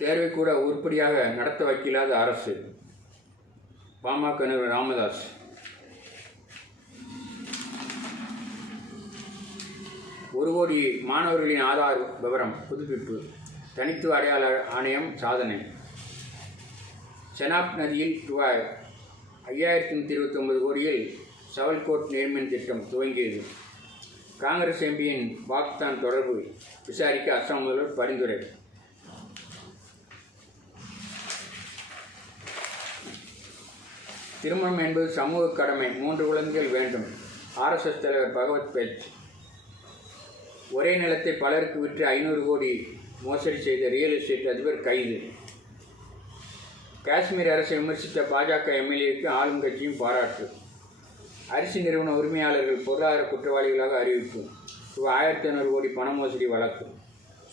தேர்வை கூட உருப்படியாக நடத்த வைக்கலாத அரசு. பாமக நிறுவனர் ராமதாஸ். ஒரு கோடி மாணவர்களின் ஆதார் விவரம் புதுப்பிப்பு. தனித்துவ அடையாள ஆணையம் சாதனை. செனாப் நதியில் ரூபாய் 5129 கோடியில் சவல்கோட் நீர்மின் திட்டம் துவங்கியது. காங்கிரஸ் எம்பியின் பாகிஸ்தான் தொடர்பு விசாரிக்க அஸ்ஸாம் முதல்வர் பரிந்துரை. திருமணம் என்பது சமூக கடமை, 3 குழந்தைகள் வேண்டும். ஆர்எஸ்எஸ் தலைவர் பகவத் பேச்சு. ஒரே நிலத்தை பலருக்கு விற்று 500 கோடி மோசடி செய்த ரியல் எஸ்டேட் அதிபர் கைது. காஷ்மீர் அரசை விமர்சித்த பாஜக எம்எல்ஏக்கு ஆளும் கட்சியும் பாராட்டு. அரிசி நிறுவன உரிமையாளர்கள் பொருளாதார குற்றவாளிகளாக அறிவிப்பு. ரூபாய் 1500 கோடி பண மோசடி வழக்கு.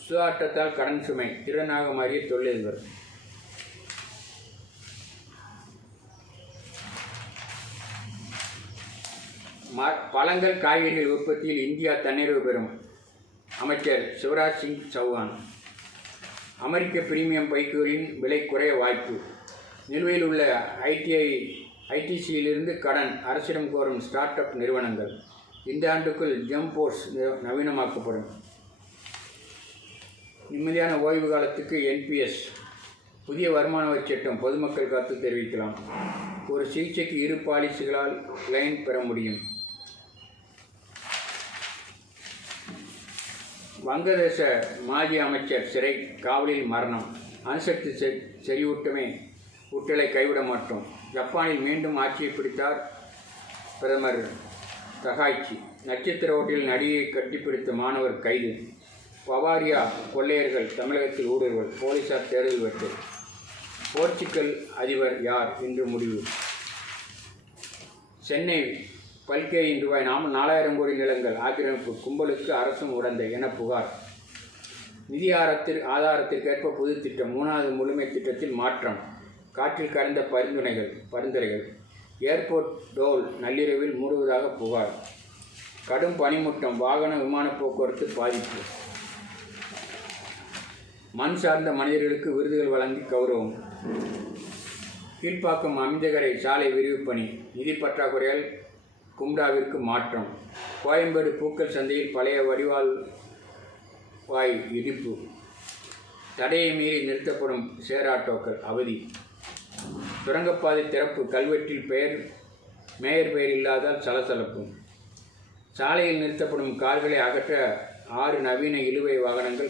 சூதாட்டத்தால் கடன் சுமை திறனாக மாறிய தொழிலதிபர். பழங்கள் காய்கறிகள் உற்பத்தியில் இந்தியா தன்னிறைவு பெறும். அமைச்சர் சிவராஜ் சிங் சௌஹான். அமெரிக்க பிரீமியம் பைக்குகளின் விலை குறைய வாய்ப்பு. நிலுவையில் உள்ள ஐடிசியிலிருந்து கடன் அரசிடம் கோரும் ஸ்டார்ட் அப் நிறுவனங்கள். இந்த ஆண்டுக்குள் ஜம்போர்ஸ் நவீனமாக்கப்படும். நிம்மதியான ஓய்வு காலத்துக்கு என்பிஎஸ் புதிய வருமான வரி சட்டம் பொதுமக்கள் கருத்து தெரிவிக்கலாம். ஒரு சிகிச்சைக்கு 2 பாலிசிகளால் கிளைம் பெற முடியும். வங்கதேச மாஜி அமைச்சர் சிறை காவலில் மரணம். அணுசக்தி செறிவூட்டலை கைவிட மாட்டோம். ஜப்பானில் மீண்டும் ஆட்சியை பிடித்தார் பிரதமர் தகாய்ச்சி. நட்சத்திர ஓட்டில் நடிகையை கட்டிப்பிடித்த மாணவர் கைது. பவாரியா கொள்ளையர்கள் தமிழகத்தில் ஊடுருவல். போலீசார் தேடுதல் வெட்டு. போர்ச்சுகல் அதிபர் யார் இன்று முடிவு. சென்னை பல்கேயின் ரூபாய் 4000 கோடி நிலங்கள் ஆக்கிரமிப்பு. கும்பலுக்கு அரசும் உடந்தை என புகார். நிதி ஆதாரத்திற்கேற்ப புது திட்டம். 3வது முழுமை திட்டத்தில் மாற்றம். காற்றில் கரைந்த பரிந்துரைகள். ஏர்போர்ட் டோல் நள்ளிரவில் மூடுவதாக புகார். கடும் பனிமூட்டம். வாகன விமான போக்குவரத்து பாதிப்பு. மண் சார்ந்த மனிதர்களுக்கு விருதுகள் வழங்கி கௌரவம். கீழ்ப்பாக்கம் அமிர்தகரை சாலை விரிவு பணி. நிதி பற்றாக்குறையால் கும்டாவிற்கு மாற்றம். கோயம்பேடு பூக்கள் சந்தையில் பழைய வடிவாய் இடிப்பு. தடையை மீறி நிறுத்தப்படும் ஷேர் ஆட்டோக்கள் அவதி. சுரங்கப்பாதை திறப்பு. கல்வெட்டில் மேயர் பெயர் இல்லாதால் சலசலப்பு. சாலையில் நிறுத்தப்படும் கார்களை அகற்ற 6 நவீன இழுவை வாகனங்கள்